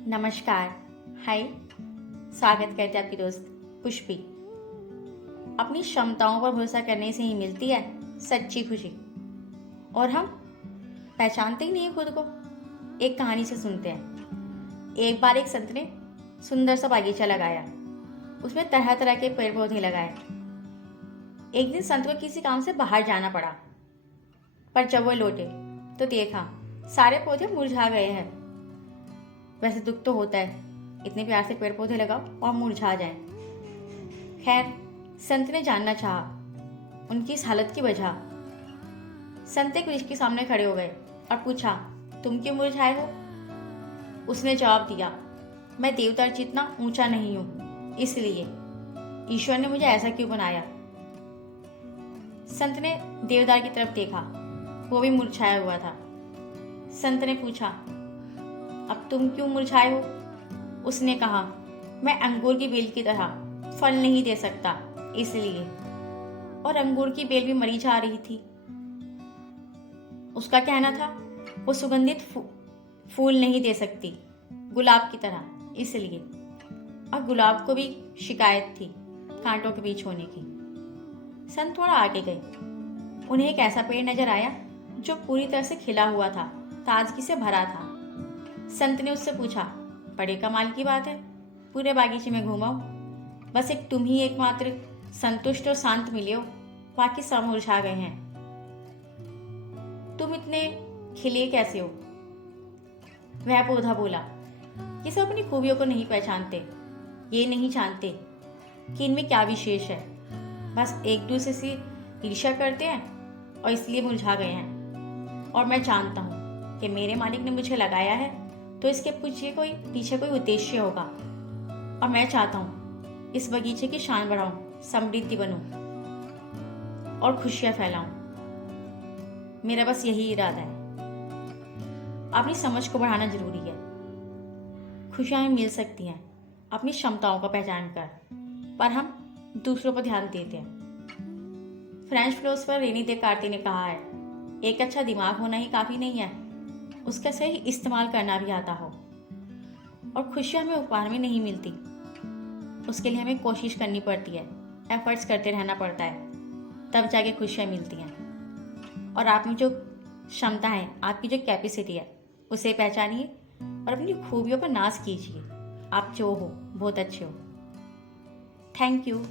नमस्कार। हाय। स्वागत करते हैं आपकी दोस्त पुष्पी। अपनी क्षमताओं पर भरोसा करने से ही मिलती है सच्ची खुशी। और हम पहचानते ही नहीं है खुद को। एक कहानी से सुनते हैं। एक बार एक संत ने सुंदर सा बागीचा लगाया। उसमें तरह तरह के पेड़ पौधे लगाए। एक दिन संत को किसी काम से बाहर जाना पड़ा, पर जब वो लौटे तो देखा सारे पौधे मुरझा गए हैं। वैसे दुख तो होता है, इतने प्यार से पेड़ पौधे लगाओ और मुरझा जाएं। खैर, संत ने जानना चाहा उनकी इस हालत की वजह। संत एक वृक्ष के सामने खड़े हो गए और पूछा, तुम क्यों मुरझाए हो? उसने जवाब दिया, मैं देवदार जितना ऊंचा नहीं हूं, इसलिए ईश्वर ने मुझे ऐसा क्यों बनाया? संत ने देवदार की तरफ देखा, वो भी मुरझाया हुआ था। संत ने पूछा, अब तुम क्यों मुरझाए हो? उसने कहा, मैं अंगूर की बेल की तरह फल नहीं दे सकता, इसलिए। और अंगूर की बेल भी मरी जा रही थी। उसका कहना था, वो सुगंधित फूल नहीं दे सकती गुलाब की तरह, इसलिए। और गुलाब को भी शिकायत थी कांटों के बीच होने की। संत थोड़ा आगे गए। उन्हें एक ऐसा पेड़ नजर आया जो पूरी तरह से खिला हुआ था, ताजगी से भरा था। संत ने उससे पूछा, बड़े कमाल की बात है, पूरे बागीचे में घूमाओ, बस एक तुम ही एकमात्र संतुष्ट और शांत मिले हो, बाकी सब मुरझा गए हैं। तुम इतने खिले कैसे हो? वह पौधा बोला, ये सब अपनी खूबियों को नहीं पहचानते, ये नहीं जानते कि इनमें क्या विशेष है, बस एक दूसरे से ईर्ष्या करते हैं और इसलिए मुरझा गए हैं। और मैं जानता हूँ कि मेरे मालिक ने मुझे लगाया है तो इसके पीछे कोई उद्देश्य होगा। और मैं चाहता हूँ इस बगीचे की शान बढ़ाऊं, समृद्धि बनूं और खुशियां फैलाऊं। मेरा बस यही इरादा है। अपनी समझ को बढ़ाना जरूरी है। खुशियां हमें मिल सकती हैं अपनी क्षमताओं का पहचान कर, पर हम दूसरों पर ध्यान देते हैं। फ्रेंच फिलोसोफर रेनी देकार्ते ने कहा है, एक अच्छा दिमाग होना ही काफी नहीं है, उसका सही इस्तेमाल करना भी आता हो। और खुशियां हमें उपहार में नहीं मिलती, उसके लिए हमें कोशिश करनी पड़ती है, एफर्ट्स करते रहना पड़ता है, तब जाके खुशियां मिलती हैं। और आप में जो क्षमता है, आपकी जो कैपेसिटी है, उसे पहचानिए और अपनी खूबियों पर नाज कीजिए। आप जो हो बहुत अच्छे हो। Thank you.